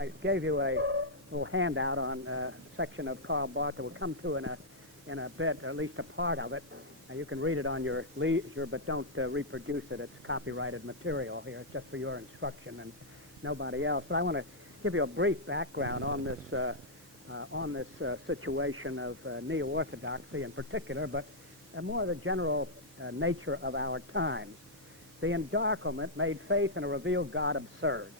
I gave you a little handout on a section of Karl Barth that we'll come to in a bit, or at least a part of it. You can read it on your leisure, but don't reproduce it. It's copyrighted material here. It's just for your instruction and nobody else. But I want to give you a brief background on this situation of Neo-Orthodoxy in particular, but more the general nature of our times. The endarklement made faith in a revealed God absurd.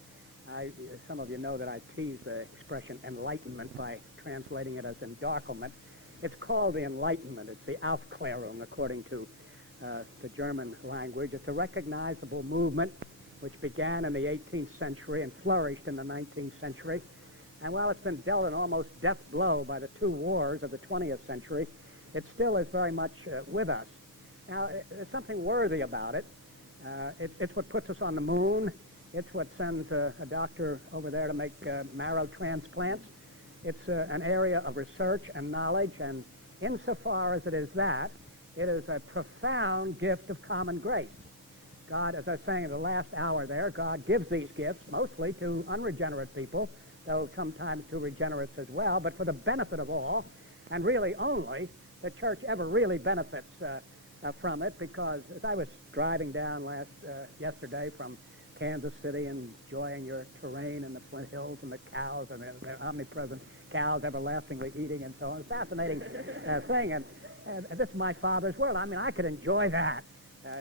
Some of you know that I tease the expression enlightenment by translating it as endarklement. It's called the Enlightenment. It's the Aufklärung, according to the German language. It's a recognizable movement which began in the 18th century and flourished in the 19th century. And while it's been dealt an almost death blow by the two wars of the 20th century, it still is very much with us. Now, there's something worthy about it. It's what puts us on the moon. It's what sends a doctor over there to make marrow transplants. It's an area of research and knowledge, and insofar as it is that, it is a profound gift of common grace. God, as I was saying in the last hour there, God gives these gifts mostly to unregenerate people, though sometimes to regenerates as well, but for the benefit of all, and really only the church ever really benefits from it, because as I was driving down yesterday from Kansas City, enjoying your terrain and the Flint Hills and the cows and the omnipresent cows everlastingly eating and so on. It's a fascinating thing, and this is my father's world. I mean, I could enjoy that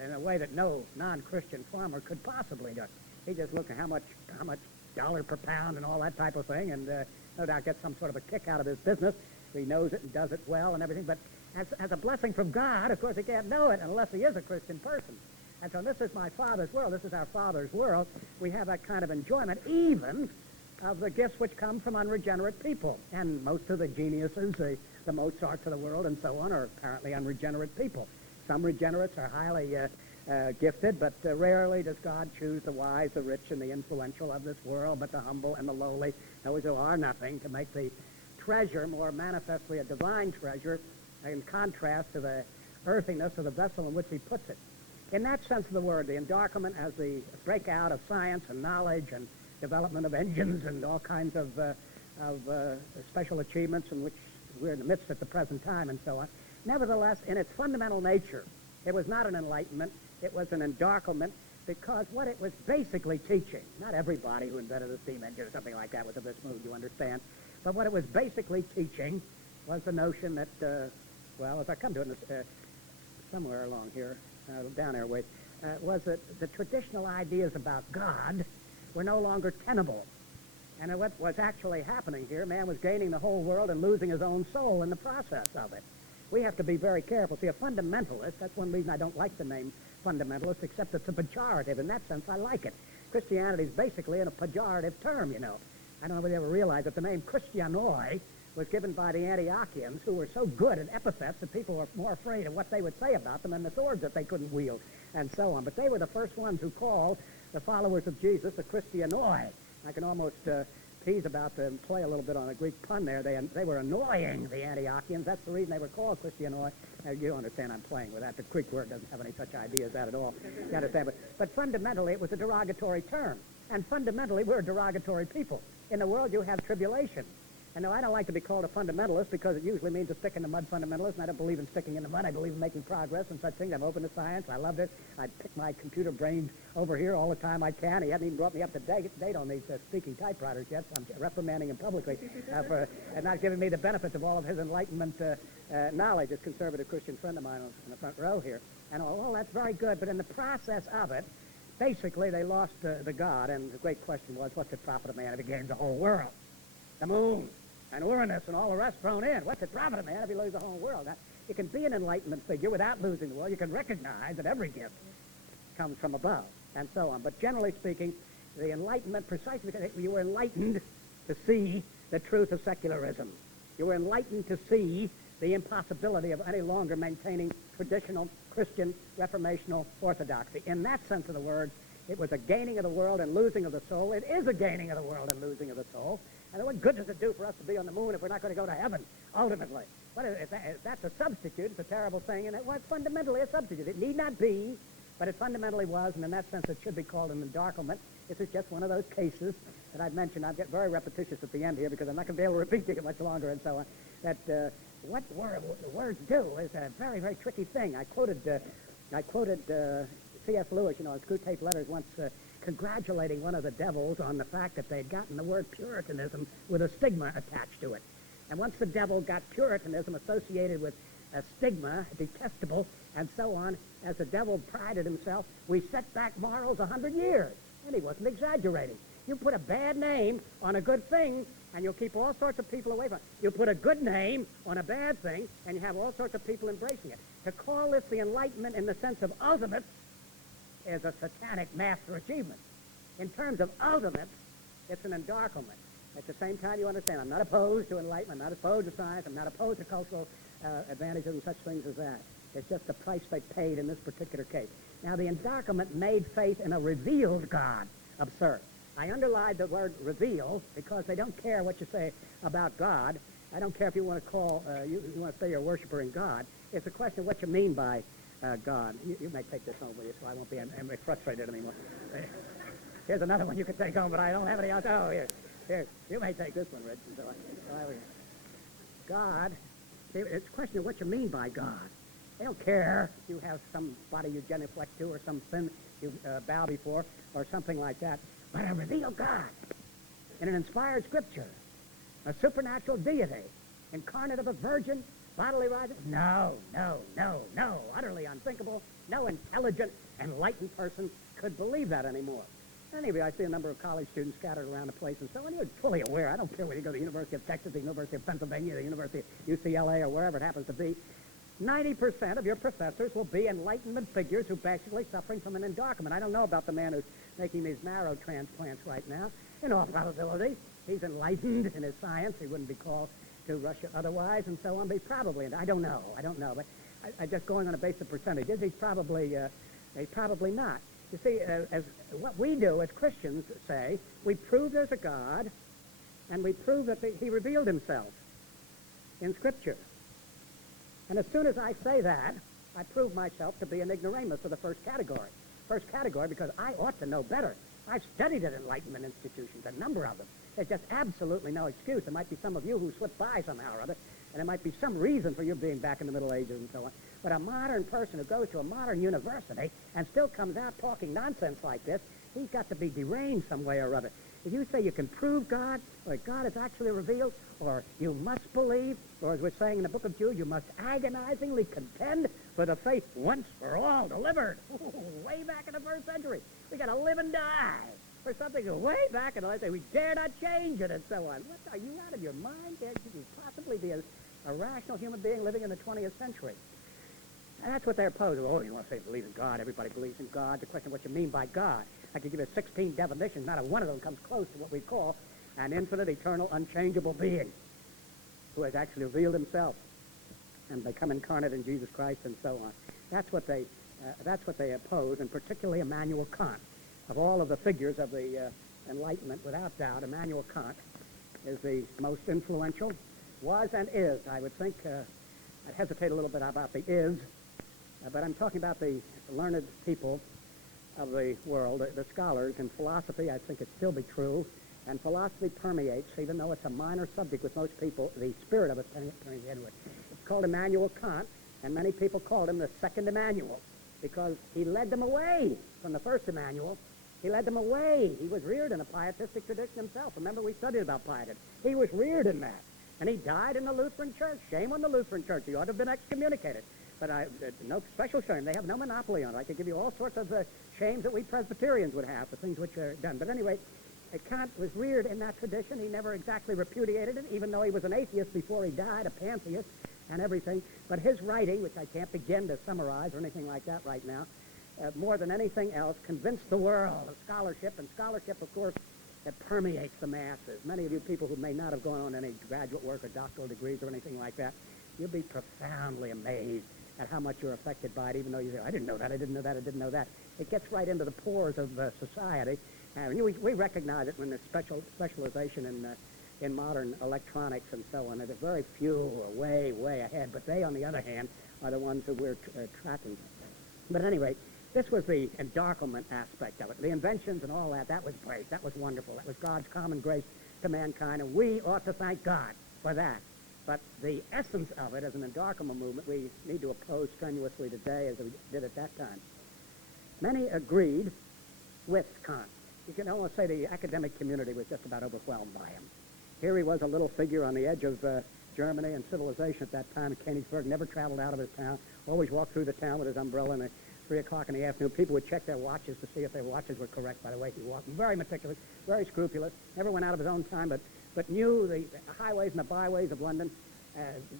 in a way that no non-Christian farmer could possibly do. He just looks at how much dollar per pound and all that type of thing, and no doubt gets some sort of a kick out of his business. He knows it and does it well and everything, but as a blessing from God, of course, he can't know it unless he is a Christian person. And so this is my father's world. This is our father's world. We have that kind of enjoyment, even of the gifts which come from unregenerate people. And most of the geniuses, the Mozarts of the world and so on, are apparently unregenerate people. Some regenerates are highly gifted, but rarely does God choose the wise, the rich, and the influential of this world, but the humble and the lowly, those who are nothing, to make the treasure more manifestly a divine treasure in contrast to the earthiness of the vessel in which he puts it. In that sense of the word, the endarkment as the breakout of science and knowledge and development of engines and all kinds of special achievements in which we're in the midst at the present time and so on. Nevertheless, in its fundamental nature, it was not an enlightenment, it was an endarklement, because what it was basically teaching, not everybody who invented a steam engine or something like that was of this mood, you understand, but what it was basically teaching was the notion that, well, if I come to it somewhere along here, down there, wait, was that the traditional ideas about God were no longer tenable. And what was actually happening here, man was gaining the whole world and losing his own soul in the process of it. We have to be very careful. See, a fundamentalist, that's one reason I don't like the name fundamentalist, except it's a pejorative. In that sense, I like it. Christianity is basically a pejorative term, you know. I don't know whether you ever realize that the name Christianoi was given by the Antiochians, who were so good at epithets that people were more afraid of what they would say about them than the swords that they couldn't wield, and so on. But they were the first ones who called the followers of Jesus the Christianoi. I can almost tease about them, play a little bit on a Greek pun there. They were annoying the Antiochians. That's the reason they were called Christianoi. Now, you understand I'm playing with that. The Greek word doesn't have any such idea as that at all. You understand? But fundamentally, it was a derogatory term. And fundamentally, we're derogatory people. In the world, you have tribulation. And no, I don't like to be called a fundamentalist because it usually means a stick-in-the-mud fundamentalist, and I don't believe in sticking in the mud. I believe in making progress and such things. I'm open to science. I loved it. I pick my computer brains over here all the time I can. He hasn't even brought me up to date on these speaking typewriters yet, so I'm reprimanding him publicly for not giving me the benefits of all of his Enlightenment knowledge. This conservative Christian friend of mine in the front row here. And all that's very good, but in the process of it, basically they lost the God, and the great question was, what's the profit of man if he gains the whole world? The moon and Uranus and all the rest thrown in. What's the profit of man if he loses the whole world? Now, you can be an Enlightenment figure without losing the world. You can recognize that every gift comes from above, and so on. But generally speaking, the Enlightenment, precisely because you were enlightened to see the truth of secularism. You were enlightened to see the impossibility of any longer maintaining traditional Christian reformational orthodoxy. In that sense of the word, it was a gaining of the world and losing of the soul. It is a gaining of the world and losing of the soul. And what good does it do for us to be on the moon if we're not going to go to heaven, ultimately? That's a substitute. It's a terrible thing, and it was fundamentally a substitute. It need not be, but it fundamentally was, and in that sense it should be called an endarklement. This is just one of those cases that I've mentioned. I'll get very repetitious at the end here because I'm not going to be able to repeat it much longer and so on. That what words do is a very, very tricky thing. I quoted C.S. Lewis, in Screwtape Letters once, congratulating one of the devils on the fact that they'd gotten the word Puritanism with a stigma attached to it. And once the devil got Puritanism associated with a stigma, detestable, and so on, as the devil prided himself, we set back morals 100 years. And he wasn't exaggerating. You put a bad name on a good thing, and you'll keep all sorts of people away from it. You put a good name on a bad thing, and you have all sorts of people embracing it. To call this the Enlightenment in the sense of ultimate is a satanic master achievement. In terms of ultimate, it's an endarklement. At the same time, you understand, I'm not opposed to enlightenment, I'm not opposed to science, I'm not opposed to cultural advantages and such things as that. It's just the price they paid in this particular case. Now, the endarkment made faith in a revealed God absurd. I underlined the word reveal because they don't care what you say about God. I don't care if you want to call, you want to say you're a worshiper in God. It's a question of what you mean by God. You may take this home with you so I won't be frustrated anymore. Here's another one you can take home, but I don't have any else. Oh, here, you may take this one, Rich. God, it's a question of what you mean by God. They don't care if you have somebody you genuflect to or some sin you bow before or something like that. But a revealed God in an inspired scripture, a supernatural deity, incarnate of a virgin, bodily rising. No, utterly unthinkable. No intelligent, enlightened person could believe that anymore. Anyway, I see a number of college students scattered around the place and so on. You're fully aware. I don't care whether you go to the University of Texas, the University of Pennsylvania, the University of UCLA, or wherever it happens to be. 90% of your professors will be Enlightenment figures who are basically suffering from an endarkment. I don't know about the man who's making these marrow transplants right now. In all probability, he's enlightened in his science. He wouldn't be called to Russia otherwise and so on, but he's probably, I don't know, but I just going on a basis of percentages, he's probably not. You see, as what we do as Christians say, we prove there's a God, and we prove that he revealed himself in Scripture. And as soon as I say that, I prove myself to be an ignoramus of the first category. First category because I ought to know better. I've studied at Enlightenment institutions, a number of them. There's just absolutely no excuse. There might be some of you who slipped by somehow or other, and there might be some reason for you being back in the Middle Ages and so on. But a modern person who goes to a modern university and still comes out talking nonsense like this, he's got to be deranged some way or other. If you say you can prove God, or God is actually revealed, or you must believe, or as we're saying in the book of Jude, you must agonizingly contend for the faith once for all delivered. Way back in the first century. We got to live and die for something way back in the last century. We dare not change it and so on. What, are you out of your mind? Could you possibly be a rational human being living in the 20th century? And that's what they're opposed to. Oh, you want to say believe in God. Everybody believes in God. The question of what you mean by God. I could give you 16 definitions. Not a one of them comes close to what we call an infinite, eternal, unchangeable being who has actually revealed himself and become incarnate in Jesus Christ and so on. That's what they oppose, and particularly Immanuel Kant. Of all of the figures of the Enlightenment, without doubt, Immanuel Kant is the most influential, was and is. I would think, I'd hesitate a little bit about the is, but I'm talking about the learned people of the world, the scholars in philosophy. I think it still be true, and philosophy permeates, even though it's a minor subject with most people, the spirit of it permeates into it. It's called Immanuel Kant, and many people called him the second Emmanuel, because he led them away from the first Emmanuel. He led them away. He was reared in a pietistic tradition himself. Remember, we studied about piety. He was reared in that, and he died in the Lutheran Church. Shame on the Lutheran Church. He ought to have been excommunicated. But no special shame. They have no monopoly on it. I could give you all sorts of shames that we Presbyterians would have for things which are done. But anyway, Kant was reared in that tradition. He never exactly repudiated it, even though he was an atheist before he died, a pantheist and everything. But his writing, which I can't begin to summarize or anything like that right now, more than anything else, convinced the world of scholarship. And scholarship, of course, that permeates the masses. Many of you people who may not have gone on any graduate work or doctoral degrees or anything like that, you'll be profoundly amazed at how much you're affected by it, even though you say, I didn't know that, I didn't know that, I didn't know that. It gets right into the pores of society. And we recognize it when there's specialization in modern electronics and so on. There's very few who are way, way ahead, but they, on the other hand, are the ones who we're tracking. But at any rate, This was the endarklement aspect of it. The inventions and all that, that was great. That was wonderful. That was God's common grace to mankind, and we ought to thank God for that. But the essence of it as an endarklement movement, we need to oppose strenuously today as we did at that time. Many agreed with Kant. You can almost say the academic community was just about overwhelmed by him. Here he was, a little figure on the edge of Germany and civilization at that time. Königsberg never traveled out of his town, always walked through the town with his umbrella, and at 3 o'clock in the afternoon, people would check their watches to see if their watches were correct by the way he walked. Very meticulous, very scrupulous, never went out of his own time, but knew the highways and the byways of London,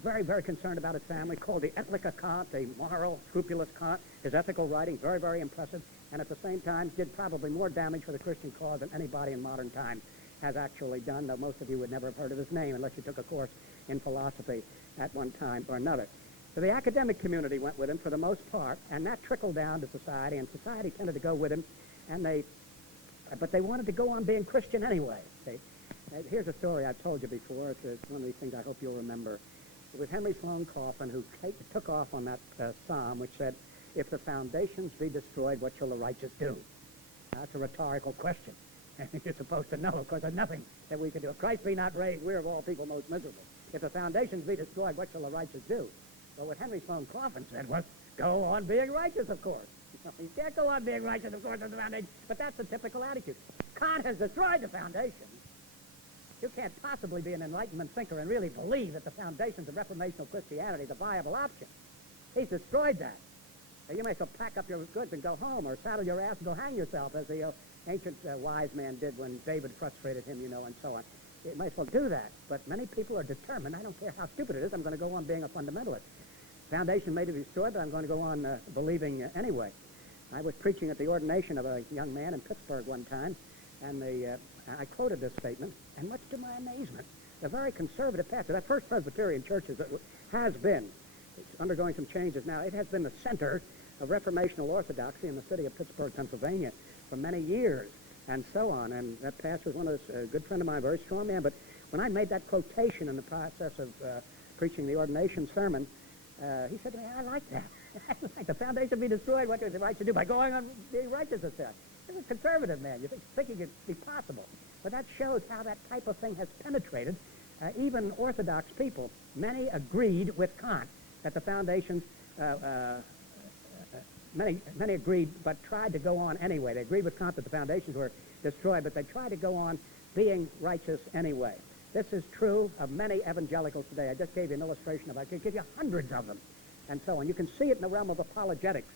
very, very concerned about his family, called the Ethica Kant, the moral, scrupulous Kant. His ethical writing, very, very impressive, and at the same time did probably more damage for the Christian cause than anybody in modern times has actually done, though most of you would never have heard of his name unless you took a course in philosophy at one time or another. So the academic community went with him for the most part, and that trickled down to society, and society tended to go with him, but they wanted to go on being Christian anyway. Here's a story I've told you before. It's one of these things I hope you'll remember. It was Henry Sloane Coffin who took off on that psalm which said, "If the foundations be destroyed, what shall the righteous do?" That's a rhetorical question. You're supposed to know. Of course, there's nothing that we can do. If Christ be not raised, we're of all people most miserable. If the foundations be destroyed, what shall the righteous do? Well, what Henry Sloane Coffin said was, go on being righteous, of course. You can't go on being righteous, of course, as the foundation. But that's the typical attitude. Kant has destroyed the foundation. You can't possibly be an Enlightenment thinker and really believe that the foundations of reformational Christianity is a viable option. He's destroyed that. So you may as well pack up your goods and go home, or saddle your ass and go hang yourself, as the ancient wise man did when David frustrated him, and so on. You might as well do that. But many people are determined, I don't care how stupid it is, I'm going to go on being a fundamentalist. Foundation may be destroyed, but I'm going to go on believing anyway. I was preaching at the ordination of a young man in Pittsburgh one time, and I quoted this statement, and much to my amazement, the very conservative pastor, that First Presbyterian Church has been, it's undergoing some changes now, it has been the center of reformational orthodoxy in the city of Pittsburgh, Pennsylvania, for many years, and so on. And that pastor was one of those, a good friend of mine, a very strong man. But when I made that quotation in the process of preaching the ordination sermon, he said to me, I like that. I like the foundation be destroyed. What does the righteous do? By going on being righteous, it said. He's a conservative man. You're thinking it'd be possible. But that shows how that type of thing has penetrated even Orthodox people. Many agreed with Kant that the foundations, many agreed but tried to go on anyway. They agreed with Kant that the foundations were destroyed, but they tried to go on being righteous anyway. This is true of many evangelicals today. I just gave you an illustration of it. I could give you hundreds of them, and so on. You can see it in the realm of apologetics,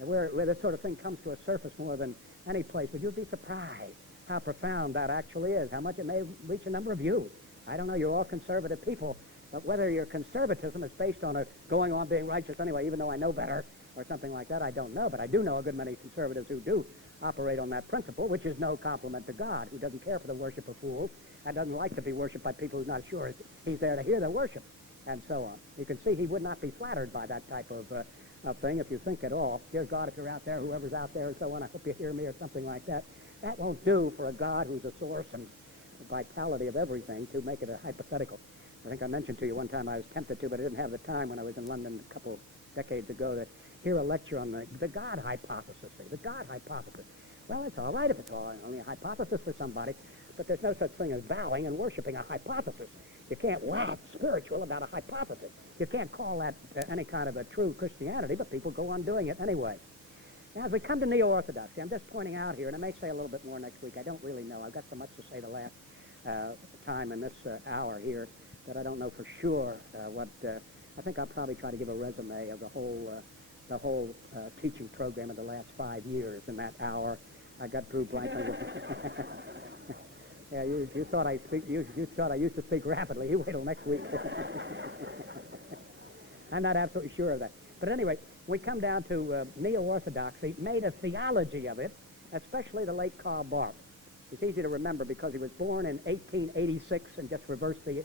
where this sort of thing comes to a surface more than any place. But you'd be surprised how profound that actually is, how much it may reach a number of you. I don't know, you're all conservative people, but whether your conservatism is based on a going on being righteous anyway, even though I know better, or something like that, I don't know. But I do know a good many conservatives who do operate on that principle, which is no compliment to God, who doesn't care for the worship of fools, and doesn't like to be worshipped by people who's not sure he's there to hear their worship, and so on. You can see he would not be flattered by that type of thing if you think at all. Dear God, if you're out there, whoever's out there, and so on, I hope you hear me, or something like that. That won't do for a God who's the source and the vitality of everything to make it a hypothetical. I think I mentioned to you one time I was tempted to, but I didn't have the time when I was in London a couple decades ago to hear a lecture on the God hypothesis. The God hypothesis. Well, it's all right if it's only a hypothesis for somebody, but there's no such thing as bowing and worshiping a hypothesis. You can't wax spiritual about a hypothesis. You can't call that any kind of a true Christianity, but people go on doing it anyway. Now, as we come to Neo-Orthodoxy, I'm just pointing out here, and I may say a little bit more next week. I don't really know. I've got so much to say the last time in this hour here that I don't know for sure what. I think I'll probably try to give a resume of the whole teaching program of the last 5 years in that hour. I got through blankly. Yeah, you thought I speak. You thought I used to speak rapidly. You wait till next week. I'm not absolutely sure of that. But anyway, we come down to Neo-Orthodoxy, made a theology of it, especially the late Karl Barth. It's easy to remember because he was born in 1886 and just reversed the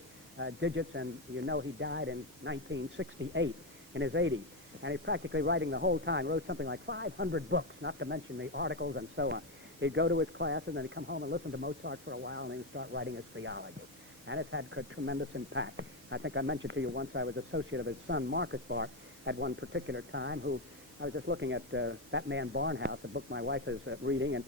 digits, and you know he died in 1968 in his 80s. And he's practically writing the whole time, wrote something like 500 books, not to mention the articles and so on. He'd go to his classes, and then he'd come home and listen to Mozart for a while, and then he'd start writing his theology. And it's had tremendous impact. I think I mentioned to you once I was associate of his son, Marcus Barth, at one particular time, who I was just looking at That Man Barnhouse, a book my wife is reading, and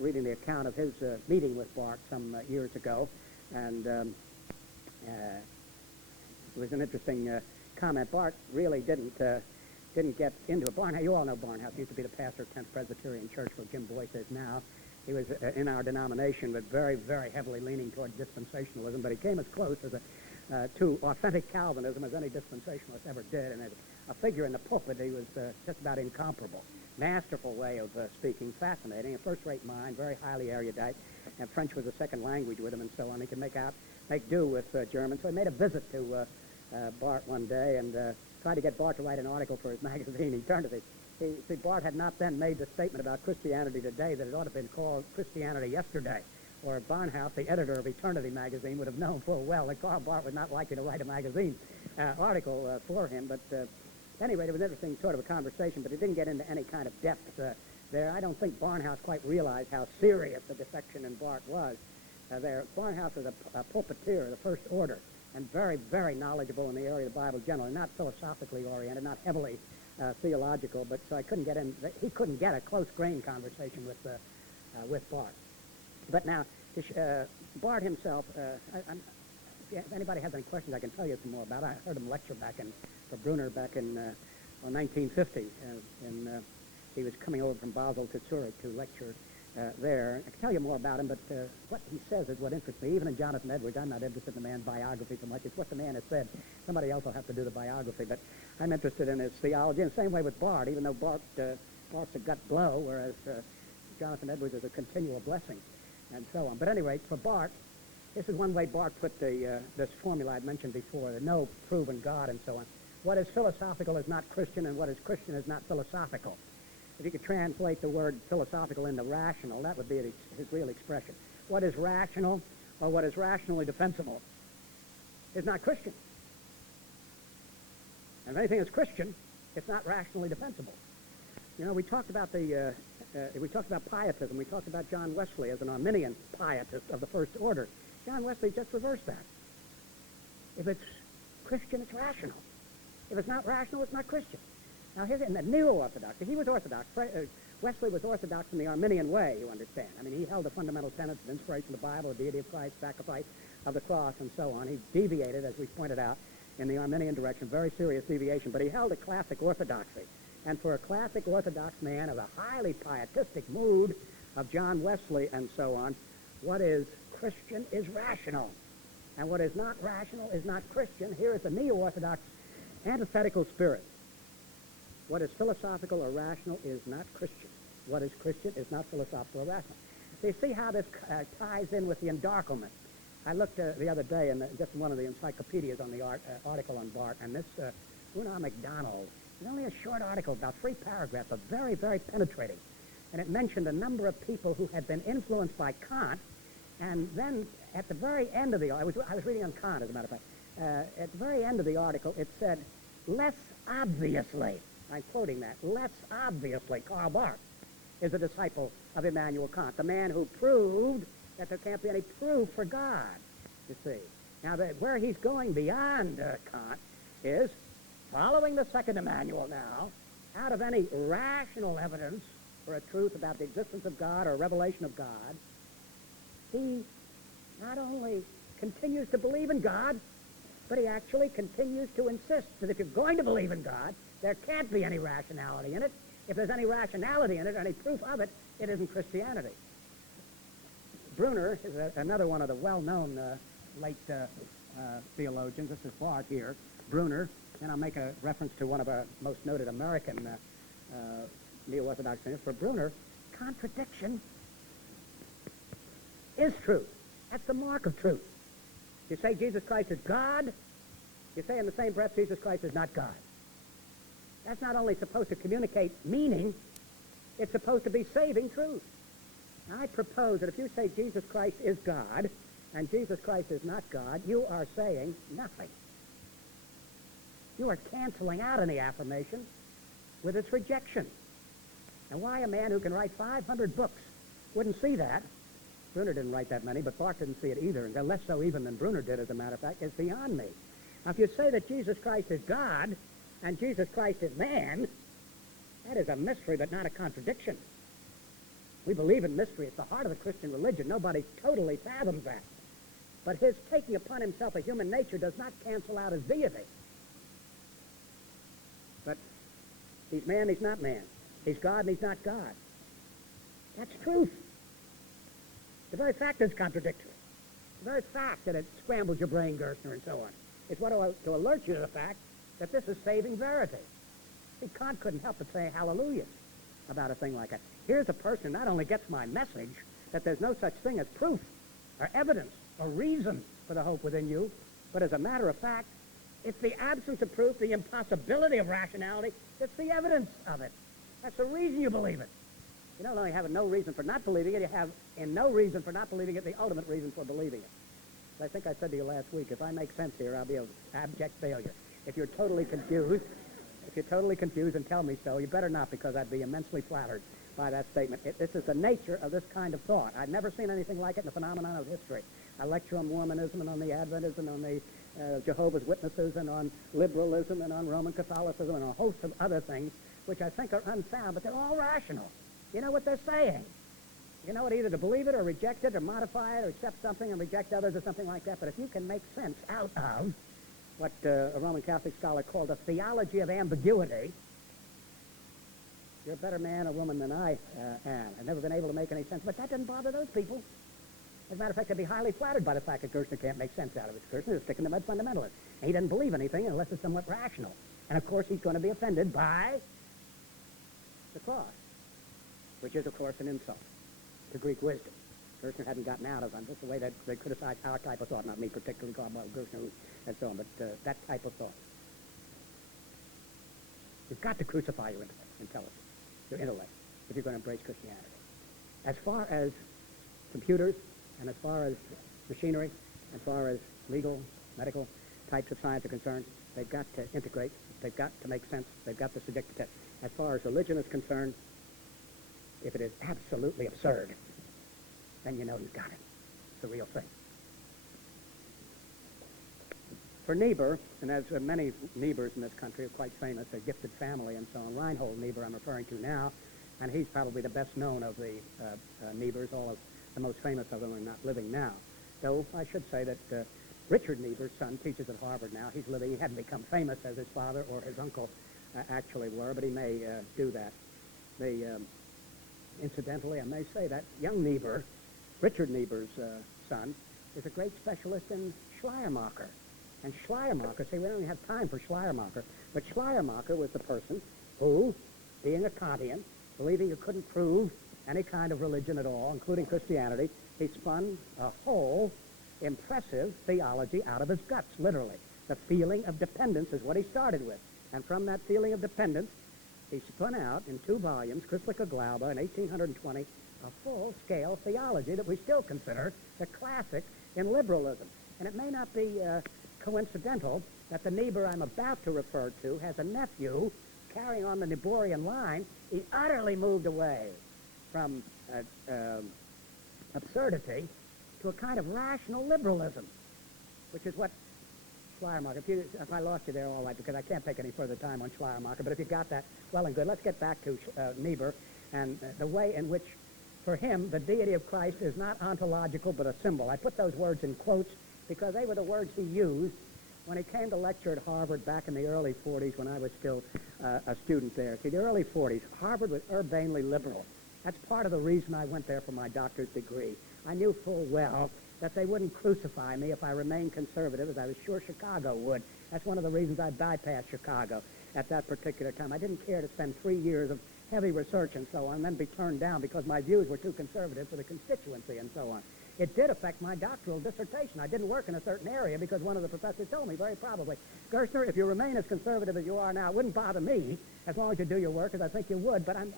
reading the account of his meeting with Barth some years ago. And it was an interesting comment. Barth really didn't get into it. Barnhouse, you all know Barnhouse. He used to be the pastor of 10th Presbyterian Church, where Jim Boyce is now. He was in our denomination, but very, very heavily leaning toward dispensationalism. But he came as close as to authentic Calvinism as any dispensationalist ever did. And as a figure in the pulpit, he was just about incomparable. Masterful way of speaking, fascinating, a first-rate mind, very highly erudite, and French was a second language with him and so on. He could make do with German. So he made a visit to Barth one day and tried to get Barth to write an article for his magazine. He turned to see, Barth had not then made the statement about Christianity Today that it ought to have been called Christianity Yesterday, or Barnhouse, the editor of Eternity magazine, would have known full well that Karl Barth was not likely to write a magazine article for him. But anyway, it was an interesting sort of a conversation, but it didn't get into any kind of depth there. I don't think Barnhouse quite realized how serious the defection in Barth was. Barnhouse was a pulpiteer of the first order, and very, very knowledgeable in the area of the Bible generally, not philosophically oriented, not heavily theological, but so he couldn't get a close-grained conversation with Barth. But now, Barth himself, if anybody has any questions, I can tell you some more about it. I heard him lecture for Brunner back in 1950, and he was coming over from Basel to Zurich to lecture there. I can tell you more about him, but what he says is what interests me. Even in Jonathan Edwards, I'm not interested in the man's biography so much. It's what the man has said. Somebody else will have to do the biography, but I'm interested in his theology. And the same way with Barth, even though Barth's a gut blow, whereas Jonathan Edwards is a continual blessing, and so on. But anyway, for Barth, this is one way Barth put this formula I'd mentioned before, the no proven God and so on. What is philosophical is not Christian, and what is Christian is not philosophical. If you could translate the word philosophical into rational, that would be his real expression. What is rational, or what is rationally defensible, is not Christian. And if anything is Christian, it's not rationally defensible. You know, we talked about pietism. We talked about John Wesley as an Arminian pietist of the first order. John Wesley just reversed that. If it's Christian, it's rational. If it's not rational, it's not Christian. Now, here's in the Neo-Orthodoxy. He was Orthodox. Wesley was Orthodox in the Arminian way, you understand. I mean, he held the fundamental tenets of inspiration of the Bible, the deity of Christ, sacrifice of the cross, and so on. He deviated, as we pointed out, in the Arminian direction, very serious deviation. But he held a classic Orthodoxy. And for a classic Orthodox man of a highly pietistic mood of John Wesley and so on, what is Christian is rational. And what is not rational is not Christian. Here is the Neo-Orthodox antithetical spirit. What is philosophical or rational is not Christian. What is Christian is not philosophical or rational. So you see how this ties in with the endowment. I looked the other day in just one of the encyclopedias on the article on Barth, and this Gunnar MacDonald, it's only a short article, about 3 paragraphs, but very, very penetrating. And it mentioned a number of people who had been influenced by Kant, and then at the very end of the article, I was reading on Kant, as a matter of fact, at the very end of the article, it said, less obviously, I'm quoting that, less obviously, Karl Barth is a disciple of Immanuel Kant, the man who proved that there can't be any proof for God, you see. Now, where he's going beyond Kant is following the second Immanuel now, out of any rational evidence for a truth about the existence of God or a revelation of God, he not only continues to believe in God, but he actually continues to insist that if you're going to believe in God, there can't be any rationality in it. If there's any rationality in it, or any proof of it, it isn't Christianity. Brunner is another one of the well-known late theologians. This is Barth here. Brunner, and I'll make a reference to one of our most noted American Neo-Orthodox thinkers. For Brunner, contradiction is truth. That's the mark of truth. You say Jesus Christ is God, you say in the same breath Jesus Christ is not God. That's not only supposed to communicate meaning, it's supposed to be saving truth. Now, I propose that if you say Jesus Christ is God and Jesus Christ is not God, you are saying nothing. You are canceling out any affirmation with its rejection. And why a man who can write 500 books wouldn't see that, Brunner didn't write that many, but Barth didn't see it either, and less so even than Brunner did, as a matter of fact, is beyond me. Now, if you say that Jesus Christ is God and Jesus Christ is man, That is a mystery, but not a contradiction. We believe in mystery. It's the heart of the Christian religion. Nobody totally fathoms that. But his taking upon himself a human nature does not cancel out his deity. But he's man, he's not man. He's God, and he's not God. That's truth. The very fact is contradictory. The very fact that it scrambles your brain, Gerstner, and so on. It's what to alert you to the fact that this is saving verity. See, Kant couldn't help but say hallelujah about a thing like that. Here's a person who not only gets my message that there's no such thing as proof or evidence or reason for the hope within you, but as a matter of fact, it's the absence of proof, the impossibility of rationality, that's the evidence of it. That's the reason you believe it. You don't only have no reason for not believing it, you have in no reason for not believing it the ultimate reason for believing it. So I think I said to you last week, if I make sense here, I'll be an abject failure. If you're totally confused and tell me so, you better not, because I'd be immensely flattered by that statement. This is the nature of this kind of thought. I've never seen anything like it in the phenomenon of history. I lecture on Mormonism and on the Adventism and on the Jehovah's Witnesses and on liberalism and on Roman Catholicism and a host of other things which I think are unsound, but they're all rational. You know what they're saying. You know it either to believe it or reject it or modify it or accept something and reject others or something like that. But if you can make sense out of what a Roman Catholic scholar called a theology of ambiguity, you're a better man or woman than I am. I've never been able to make any sense, but that doesn't bother those people. As a matter of fact, I'd be highly flattered by the fact that Gerstner can't make sense out of it. Gerstner is a stick-in-the-mud fundamentalist, and he doesn't believe anything unless it's somewhat rational. And, of course, he's going to be offended by the cross, which is, of course, an insult to Greek wisdom. Gerstner hadn't gotten out of it. Just the way that they criticize our type of thought, not me particularly, Karl, Gerstner, and so on, but that type of thought. You've got to crucify your intelligence, your intellect, if you're going to embrace Christianity. As far as computers and as far as machinery, as far as legal, medical types of science are concerned, they've got to integrate, they've got to make sense, they've got to subject to test. As far as religion is concerned, if it is absolutely absurd, then you know you've got it. It's a real thing. For Niebuhr, and as many Niebuhrs in this country are quite famous, a gifted family and so on, Reinhold Niebuhr I'm referring to now, and he's probably the best known of the Niebuhrs, all of the most famous of them are not living now. Though I should say that Richard Niebuhr's son teaches at Harvard now. He's living, he hadn't become famous as his father or his uncle actually were, but he may do that. Incidentally, I may say that young Niebuhr, Richard Niebuhr's son, is a great specialist in Schleiermacher. And Schleiermacher, see, we don't even have time for Schleiermacher, but Schleiermacher was the person who, being a Kantian, believing you couldn't prove any kind of religion at all, including Christianity, he spun a whole impressive theology out of his guts, literally. The feeling of dependence is what he started with. And from that feeling of dependence, he spun out in 2 volumes, Christliche Glaube in 1820, a full-scale theology that we still consider the classic in liberalism. And it may not be coincidental that the Niebuhr I'm about to refer to has a nephew carrying on the Niebuhrian line. He utterly moved away from absurdity to a kind of rational liberalism, which is what Schleiermacher, if I lost you there, all right, because I can't take any further time on Schleiermacher, but if you've got that, well and good. Let's get back to Niebuhr and the way in which, for him, the deity of Christ is not ontological but a symbol. I put those words in quotes because they were the words he used when he came to lecture at Harvard back in the early 40s when I was still a student there. See, the early 40s, Harvard was urbanely liberal. That's part of the reason I went there for my doctor's degree. I knew full well that they wouldn't crucify me if I remained conservative, as I was sure Chicago would. That's one of the reasons I bypassed Chicago at that particular time. I didn't care to spend 3 years of heavy research and so on, and then be turned down because my views were too conservative for the constituency and so on. It did affect my doctoral dissertation. I didn't work in a certain area because one of the professors told me very probably, Gerstner, if you remain as conservative as you are now, it wouldn't bother me as long as you do your work, as I think you would, but I'm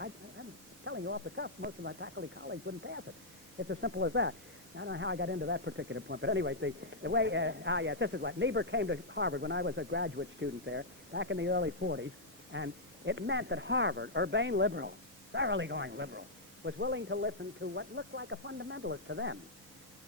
telling you off the cuff, most of my faculty colleagues wouldn't pass it. It's as simple as that. I don't know how I got into that particular point, but anyway, the way, yes, this is what, Niebuhr came to Harvard when I was a graduate student there, back in the early 40s, and it meant that Harvard, urbane liberal, thoroughly going liberal, was willing to listen to what looked like a fundamentalist to them.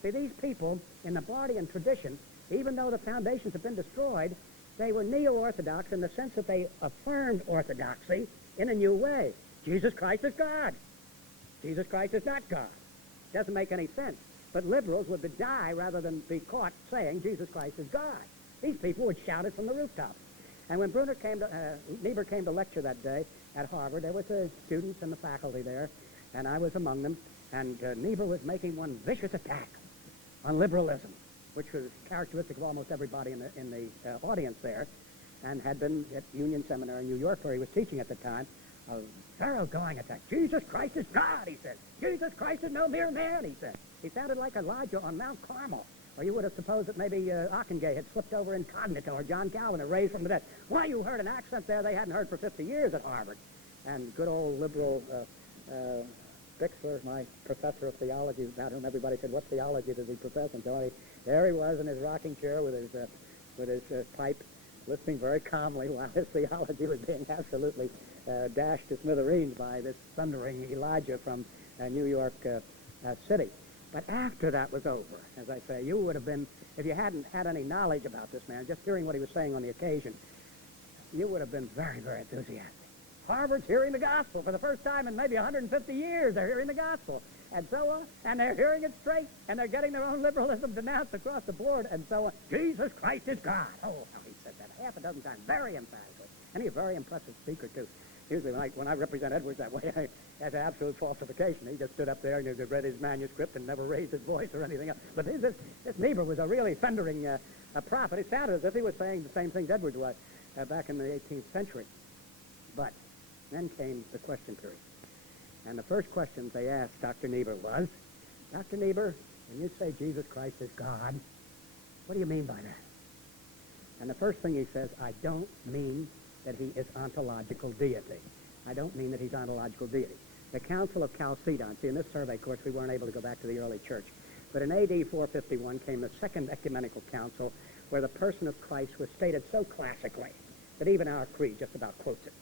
See, these people in the Barthian tradition, even though the foundations have been destroyed, they were Neo-Orthodox in the sense that they affirmed orthodoxy in a new way. Jesus Christ is God. Jesus Christ is not God. Doesn't make any sense. But liberals would die rather than be caught saying Jesus Christ is God. These people would shout it from the rooftops. And when Niebuhr came to lecture that day at Harvard, there was the students and the faculty there, and I was among them, and Niebuhr was making one vicious attack on liberalism, which was characteristic of almost everybody in the audience there, and had been at Union Seminary in New York, where he was teaching at the time. A thoroughgoing attack. Jesus Christ is God, he said. Jesus Christ is no mere man, he said. He sounded like Elijah on Mount Carmel. Or you would have supposed that maybe Ockengay had slipped over incognito, or John Calvin had raised from the dead. Why, you heard an accent there they hadn't heard for 50 years at Harvard. And good old liberal Bixler, my professor of theology, about whom everybody said, what theology does he profess? And so there he was in his rocking chair with his pipe, listening very calmly while his theology was being absolutely dashed to smithereens by this thundering Elijah from New York City. But after that was over, as I say, you would have been, if you hadn't had any knowledge about this man, just hearing what he was saying on the occasion, you would have been very, very enthusiastic. Harvard's hearing the gospel for the first time in maybe 150 years. They're hearing the gospel, and so on, and they're hearing it straight, and they're getting their own liberalism denounced across the board, and so on. Jesus Christ is God. Oh, how he said that half a dozen times, very emphatically. And he's a very impressive speaker, too. Usually when I represent Edwards that way, that's an absolute falsification. He just stood up there and he read his manuscript and never raised his voice or anything else. But this Niebuhr was a really thundering prophet. It sounded as if he was saying the same things Edwards was back in the 18th century. But then came the question period. And the first question they asked Dr. Niebuhr was, Dr. Niebuhr, when you say Jesus Christ is God, what do you mean by that? And the first thing he says, I don't mean that he is ontological deity. I don't mean that he's ontological deity. The Council of Chalcedon, see, in this survey, of course, we weren't able to go back to the early church, but in AD 451 came the Second Ecumenical Council, where the person of Christ was stated so classically that even our creed just about quotes it.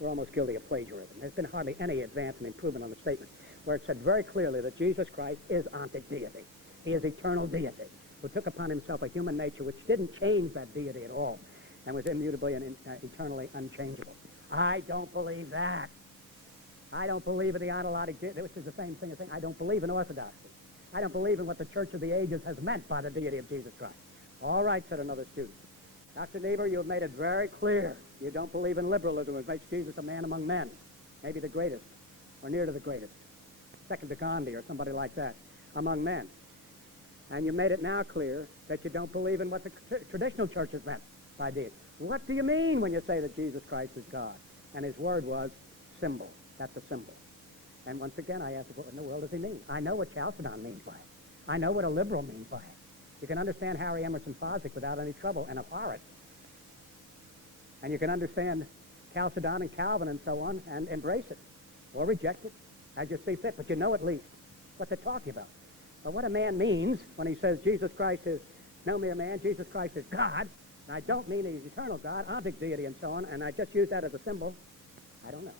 We're almost guilty of plagiarism. There's been hardly any advance and improvement on the statement, where it said very clearly that Jesus Christ is ontic deity. He is eternal deity, who took upon himself a human nature which didn't change that deity at all, and was immutably and eternally unchangeable. I don't believe that. I don't believe in the ontologic deity, which is the same thing as saying I don't believe in orthodoxy. I don't believe in what the Church of the Ages has meant by the deity of Jesus Christ. All right, said another student. Dr. Niebuhr, you have made it very clear. You don't believe in liberalism, which makes Jesus a man among men, maybe the greatest, or near to the greatest, second to Gandhi or somebody like that, among men. And you made it now clear that you don't believe in what the traditional church has meant by deity. What do you mean when you say that Jesus Christ is God? And his word was symbol. That's a symbol. And once again, I asked, what in the world does he mean? I know what Chalcedon means by it. I know what a liberal means by it. You can understand Harry Emerson Fosdick without any trouble, and a forest. And you can understand Chalcedon and Calvin and so on, and embrace it, or reject it, as you see fit. But you know at least what they're talking about. But what a man means when he says Jesus Christ is no mere man, Jesus Christ is God, and I don't mean he's eternal God, ontic deity and so on, and I just use that as a symbol, I don't know.